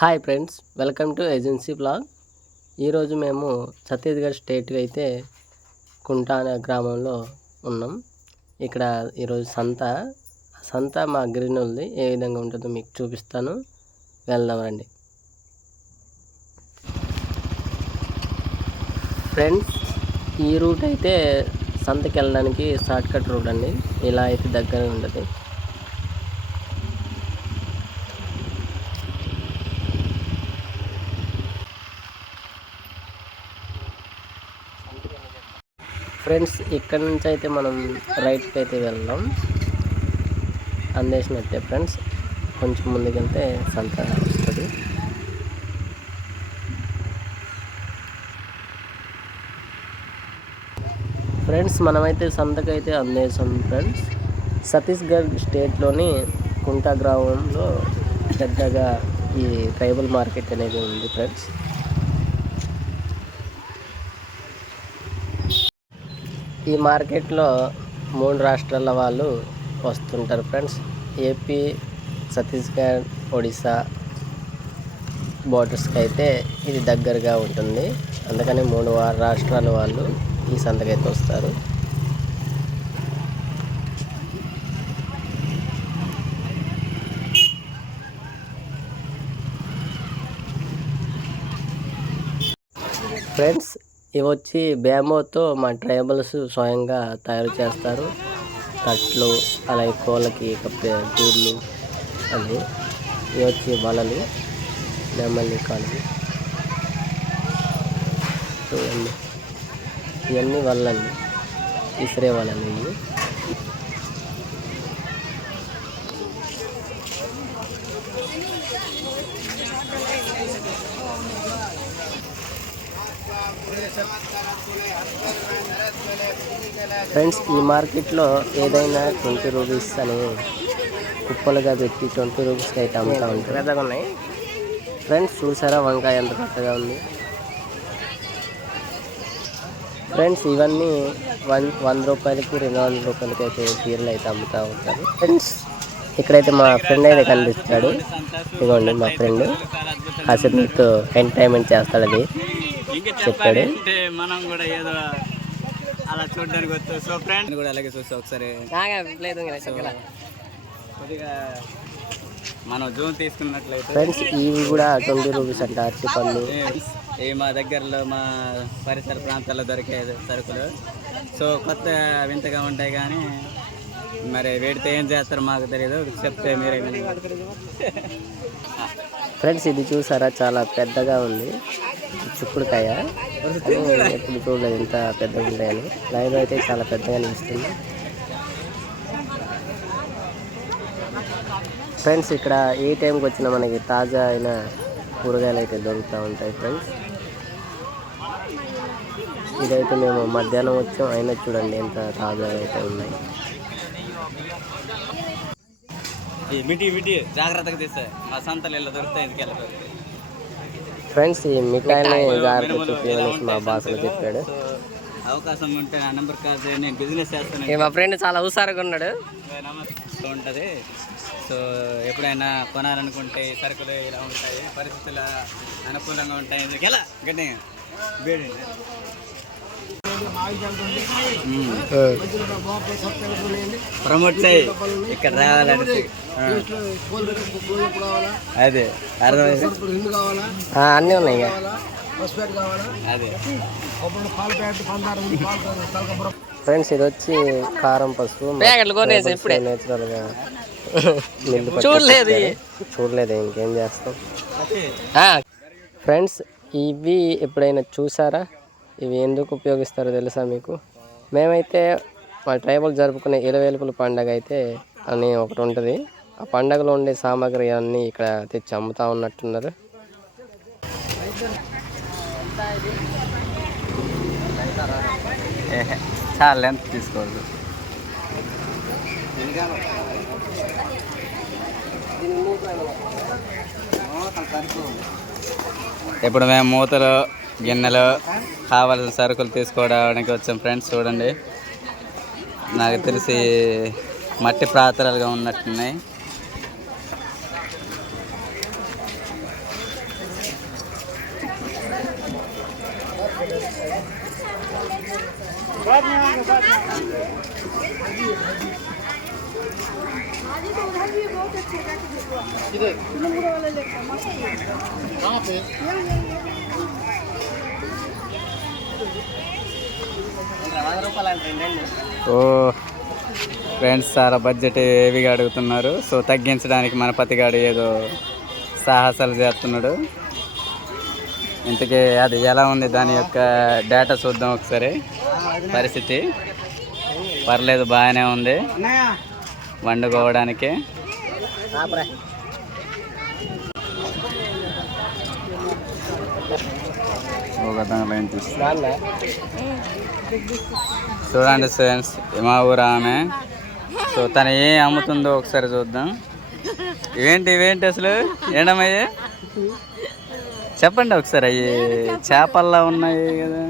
Hi friends, welcome to agency blog. ఈరోజు మేము ఛత్తీస్గఢ్ స్టేట్కి అయితే కుంటా అనే గ్రామంలో ఉన్నాం. ఇక్కడ ఈరోజు సంత మా గ్రీనోల్ది ఏ విధంగా ఉంటుందో మీకు చూపిస్తాను. వెళ్దాం రండి ఫ్రెండ్స్. ఈ రూట్ అయితే సంతకి వెళ్ళడానికి షార్ట్ కట్ రూట్ అండి. ఇలా అయితే దగ్గర ఉంటుంది. ఫ్రెండ్స్, ఇక్కడ నుంచి అయితే మనం రైట్కి అయితే వెళ్దాం. అందేసినట్టే ఫ్రెండ్స్, కొంచెం ముందుకెళ్తే సంత వస్తుంది. ఫ్రెండ్స్, మనమైతే సంతకైతే అందేసాం ఫ్రెండ్స్. ఛత్తీస్గఢ్ స్టేట్లోని కుంటా గ్రామంలో పెద్దగా ఈ ట్రైబల్ మార్కెట్ అనేది ఉంది ఫ్రెండ్స్. ఈ మార్కెట్లో 3 రాష్ట్రాల వాళ్ళు వస్తుంటారు ఫ్రెండ్స్. ఏపీ, ఛత్తీస్గఢ్, ఒడిశా బోర్డర్స్కి అయితే ఇది దగ్గరగా ఉంటుంది. అందుకని 3 రాష్ట్రాల వాళ్ళు ఈ సంతకైతే వస్తారు. ఫ్రెండ్స్, ఇవి వచ్చి బ్యాంబోతో మా ట్రైబల్స్ స్వయంగా తయారు చేస్తారు. తట్లు, అలాగే కోళ్ళకి కప్పే గూళ్ళు అని. ఇవి వచ్చి వలలు, నెమ్మలి కాళ్ళు చూడండి. ఇవన్నీ వలలు, ఇసిరే వలలు ఇవి. ఫ్రెండ్స్, ఈ మార్కెట్లో ఏదైనా 20 రూపీస్ అని కుప్పలుగా పెట్టి 20 రూపీస్కి అయితే అమ్ముతూ ఉంటారు. పెద్దగా ఉన్నాయి ఫ్రెండ్స్. చూసారా వంకాయ ఎంత పెద్దగా ఉంది ఫ్రెండ్స్. ఇవన్నీ 100 రూపాయలకి 200 రూపాయలకి అయితే చీరలు అయితే అమ్ముతూ ఉంటారు ఫ్రెండ్స్. ఇక్కడైతే మా ఫ్రెండ్ అయితే కనిపిస్తాడు. ఇదిగోండి మా ఫ్రెండ్ కాసేపు మీతో ఎంటర్టైన్మెంట్ చేస్తాడు. అది చెప్పాడు. మనం కూడా ఏదో అలా చూడడానికి వస్తాం. సో ఫ్రెండ్ కూడా అలాగే చూస్తా ఒకసారి. కొద్దిగా మనం జూమ్ తీసుకున్నట్లయితే ఫ్రెండ్స్, ఇవి కూడా 20 రూపీస్ అంట. అరటిపళ్ళు ఇవి మా దగ్గరలో మా పరిసర ప్రాంతాల్లో దొరికే సరుకులు. సో కొత్త వింతగా ఉంటాయి, కానీ మరి వేడితే ఏం చేస్తారో మాకు తెలియదు. చెప్తే మీరే ఫ్రెండ్స్. ఇది చూసారా, చాలా పెద్దగా ఉంది. చిక్కుడుకాయ ఎప్పుడు చూడలేదు ఇంత పెద్దగా ఉంటాయని. లైవ్ అయితే చాలా పెద్దగా అనిపిస్తుంది ఫ్రెండ్స్. ఇక్కడ ఏ టైంకి వచ్చినా మనకి తాజా అయిన కూరగాయలు అయితే దొరుకుతూ ఉంటాయి ఫ్రెండ్స్. ఇదైతే మేము మధ్యాహ్నం వచ్చాం, అయినా చూడండి ఎంత తాజాగా అయితే ఉన్నాయి. జాగ్రత్తగా తీస్తాయి మా సంతలు దొరుకుతాయి. ఫ్రెండ్స్, ఈ మిఠాయిని జాగ్రత్త చెప్పి మా బాస్లో చెప్పాడు. అవకాశం ఉంటే ఆ నెంబర్ కాల్ చేయండి, నేను బిజినెస్ చేస్తాను. మా ఫ్రెండ్ చాలా హుషారుగా ఉన్నాడు. ఉంటుంది. సో ఎప్పుడైనా కొనాలనుకుంటే సరుకులు ఇలా ఉంటాయి, పరిస్థితులు అనుకూలంగా ఉంటాయి. ఎలా గట్టిగా వేడి ప్రమోట్ చేయి. ఇక్కడ రావాలంటే అదే అన్నీ ఉన్నాయి. అదే ఫ్రెండ్స్, ఇది వచ్చి కారం, పసుపు నేచురల్ గా చూడలేదు, ఇంకేం చేస్తాం ఫ్రెండ్స్. ఇవి ఎప్పుడైనా చూసారా? ఇవి ఎందుకు ఉపయోగిస్తారో తెలుసా మీకు? మేమైతే మా ట్రైబల్ జరుపుకునే ఇలవేలుపుల పండగ అయితే అని ఒకటి ఉంటుంది. ఆ పండగలో ఉండే సామాగ్రి అన్నీ ఇక్కడ తెచ్చి అమ్ముతూ ఉన్నట్టున్నారు. చాలా లెంత్ తీసుకోవద్దు. ఇప్పుడు మేము మూతలు, గిన్నెలు, కావాల్సిన సరుకులు తీసుకోవడానికి వచ్చాం ఫ్రెండ్స్. చూడండి, నాకు తెలిసి మట్టి పాత్రలుగా ఉన్నట్టున్నాయి. ఓ ఫ్రెండ్స్ చాలా బడ్జెట్ హెవీగా అడుగుతున్నారు. సో తగ్గించడానికి మన పతిగాడు ఏదో సాహసాలు చేస్తున్నాడు. ఇంతకీ అది ఎలా ఉంది దాని యొక్క డేటా చూద్దాం ఒకసారి. పరిస్థితి పర్లేదు, బాగానే ఉంది వండుకోవడానికి. చూడండి ఫ్రెండ్స్, మా ఊరు ఆమె. సో తను ఏం అమ్ముతుందో ఒకసారి చూద్దాం. ఇవేంటి అసలు ఏంటమ్మయ్యే చెప్పండి ఒకసారి. అవి చేపల్లా ఉన్నాయి కదా,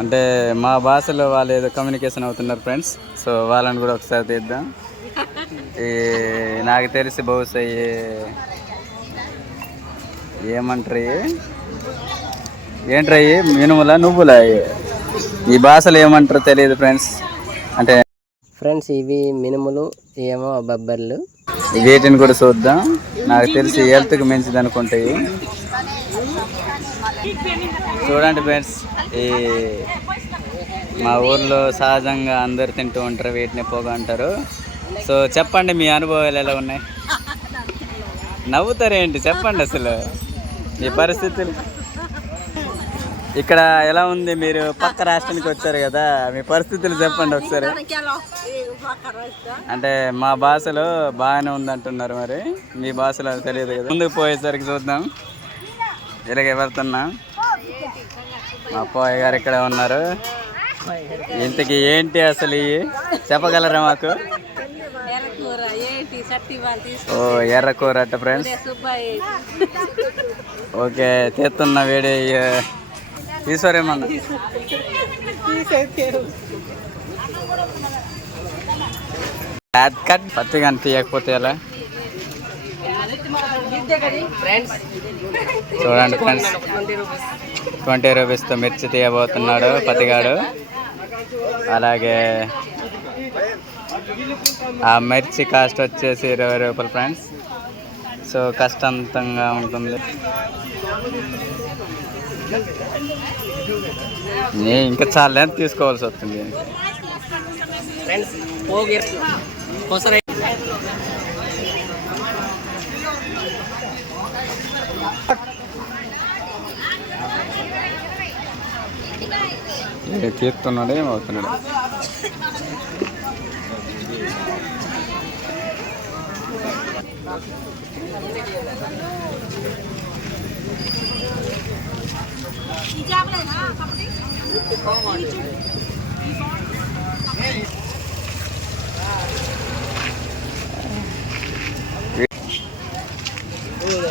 అంటే మా భాషలో వాళ్ళు ఏదో కమ్యూనికేషన్ అవుతున్నారు ఫ్రెండ్స్. సో వాళ్ళని కూడా ఒకసారి తీద్దాం. ఈ నాకు తెలిసి బహుశా ఏమంటారు, ఏంట్రా మినుముల నువ్వులా, ఈ భాషలో ఏమంటారో తెలియదు ఫ్రెండ్స్. అంటే ఫ్రెండ్స్ ఇవి మినుములు, ఏమో బొబ్బర్లు. వీటిని కూడా చూద్దాం. నాకు తెలిసి హెల్త్కి మంచిది అనుకుంటాయి. చూడండి ఫ్రెండ్స్, ఈ మా ఊర్లో సహజంగా అందరు తింటూ ఉంటారు, వీటిని పోగా అంటారు. సో చెప్పండి మీ అనుభవాలు ఎలా ఉన్నాయి? నవ్వుతారేంటి చెప్పండి అసలు మీ పరిస్థితులు. ఇక్కడ ఎలా ఉంది? మీరు పక్క రాష్ట్రానికి వచ్చారు కదా, మీ పరిస్థితులు చెప్పండి ఒకసారి. అంటే మా భాషలో బాగానే ఉంది అంటున్నారు, మరి మీ భాషలో తెలియదు కదా. ముందుకు పోయేసరికి చూద్దాం. ఇలాగే వెళ్తున్నా. మా అప్పయ్య గారు ఇక్కడ ఉన్నారు. ఇంతకీ ఏంటి అసలు ఇవి చెప్పగలరా మాకు? ఓ ఎర్ర కూర అట్ట ఫ్రెండ్స్. ఓకే తీస్తున్నా వేడి. తీసుకోరేమన్నా పత్తి కానీ తీయకపోతే ఎలా? చూడండి ఫ్రెండ్స్, 20 రూపీస్తో మిర్చి తీయబోతున్నాడు పతిగాడు. అలాగే ఆ మిర్చి కాస్ట్ వచ్చేసి 20 రూపాయలు ఫ్రెండ్స్. సో కష్టంతంగా ఉంటుంది. ఇంకా చాలా తీసుకోవాల్సి వస్తుంది. తీస్తున్నాడు, ఏమవుతున్నాడు?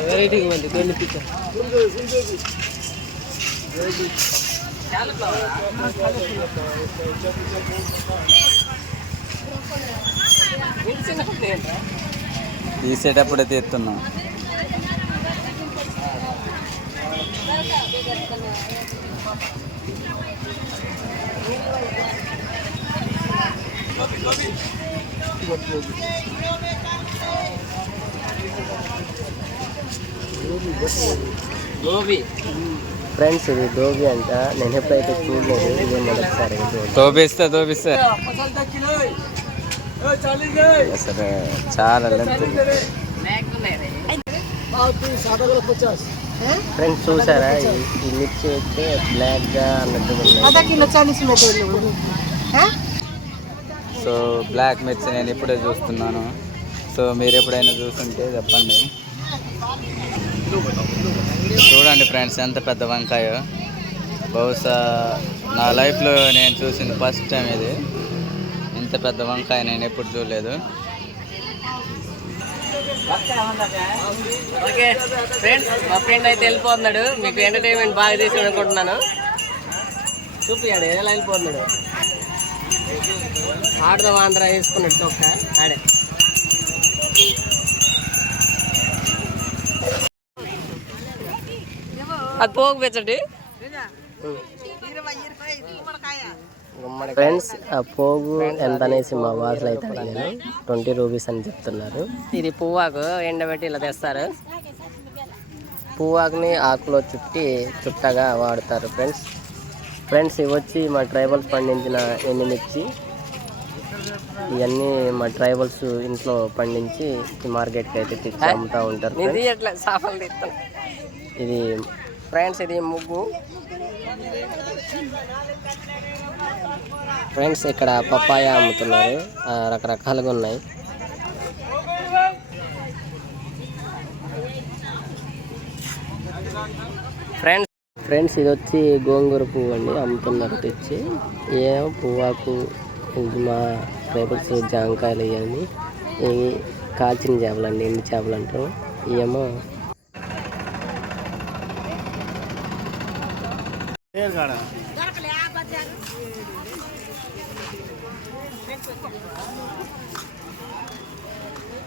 వెరైటీ తీసేటప్పుడే తీస్తున్నాం. గోబీ ఫ్రెండ్స్, ఇది గోబీ అంట. నేను ఎప్పుడైతే చూడలేదు, ఇది మొదటిసారి. తోపిస్తా సరే, చాలా ఫ్రెండ్స్ చూసారా, ఈ మిర్చి అయితే బ్లాక్ గా అన్నట్టు. సో బ్లాక్ మిర్చి నేను ఇప్పుడే చూస్తున్నాను. సో మీరు ఎప్పుడైనా చూస్తుంటే చెప్పండి. చూడండి ఫ్రెండ్స్, ఎంత పెద్ద వంకాయ. బహుశా నా లైఫ్లో నేను చూసింది ఫస్ట్ టైం ఇది. ఇంత పెద్ద వంకాయ నేను ఎప్పుడు చూడలేదు. ఓకే ఫ్రెండ్స్, మా ఫ్రెండ్ అయితే వెళ్ళిపోతున్నాడు. మీకు ఎంటర్టైన్మెంట్ బాగా చేసాడు అనుకుంటున్నాను. చూపియాడు ఎలా వెళ్ళిపోతున్నాడు. ఆడదాం ఆంధ్ర వేసుకున్నాడు చొక్క ఆడే. అది పోగు పెంచండి ఫ్రెండ్స్. ఆ పోగు ఎంత అనేసి మా బాసులు అయితే అడిగాను. 20 రూపీస్ అని చెప్తున్నారు. ఇది పువ్వాకు ఎండబెట్టి ఇలా తెస్తారు. పువ్వాకుని ఆకులో చుట్టగా వాడతారు ఫ్రెండ్స్. ఇవి వచ్చి మా ట్రైబల్స్ పండించిన ఎండుమిర్చి. ఇవన్నీ మా ట్రైబల్స్ ఇంట్లో పండించి ఈ మార్కెట్కి అయితే తెచ్చి అమ్ముతూ ఉంటారు. ఇది ఫ్రెండ్స్, ఇది ముగ్గు ఫ్రెండ్స్. ఇక్కడ పప్పాయ అమ్ముతున్నారు, రకరకాలుగా ఉన్నాయి. ఫ్రెండ్స్ ఇది వచ్చి గోంగూర పువ్వు అండి, అమ్ముతున్నారు తెచ్చి. ఏమో పువ్వాకు, ఇది మా ట్రైబల్స్ జాంకాయలు ఇవన్నీ. ఇవి కాల్చిన చేపలు అండి, ఎండి చేపలు అంటారు. ఏమో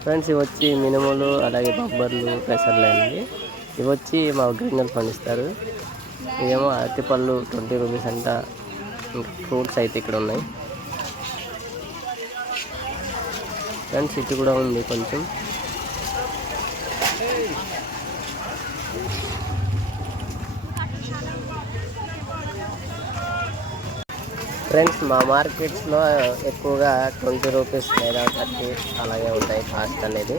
ఫ్రెండ్స్. ఇవి వచ్చి మినుములు, అలాగే బొబ్బర్లు, పెసర్లు అండి. ఇవి వచ్చి మా గిరిజనులు పండిస్తారు. ఇవేమో అరటిపళ్ళు 20 రూపీస్ అంట. ఇంకా ఫ్రూట్స్ అయితే ఇక్కడ ఉన్నాయి ఫ్రెండ్స్. ఇటు కూడా ఉంది కొంచెం. ఫ్రెండ్స్ మా మార్కెట్స్లో ఎక్కువగా 20 రూపీస్ లేదా 30 అలాగే ఉంటాయి కాస్ట్ అనేది.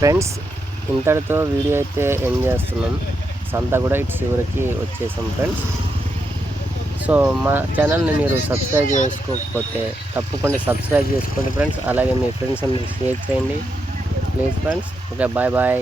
ఫ్రెండ్స్ ఇంతటితో వీడియో అయితే ఎండ్ చేస్తున్నాం. సంత కూడా ఇటు చివరికి వచ్చేసాం ఫ్రెండ్స్. సో మా ఛానల్ని మీరు సబ్స్క్రైబ్ చేసుకోకపోతే తప్పకుండా సబ్స్క్రైబ్ చేసుకోండి ఫ్రెండ్స్. అలాగే మీ ఫ్రెండ్స్ అందరూ షేర్ చేయండి please friends. Okay, bye bye.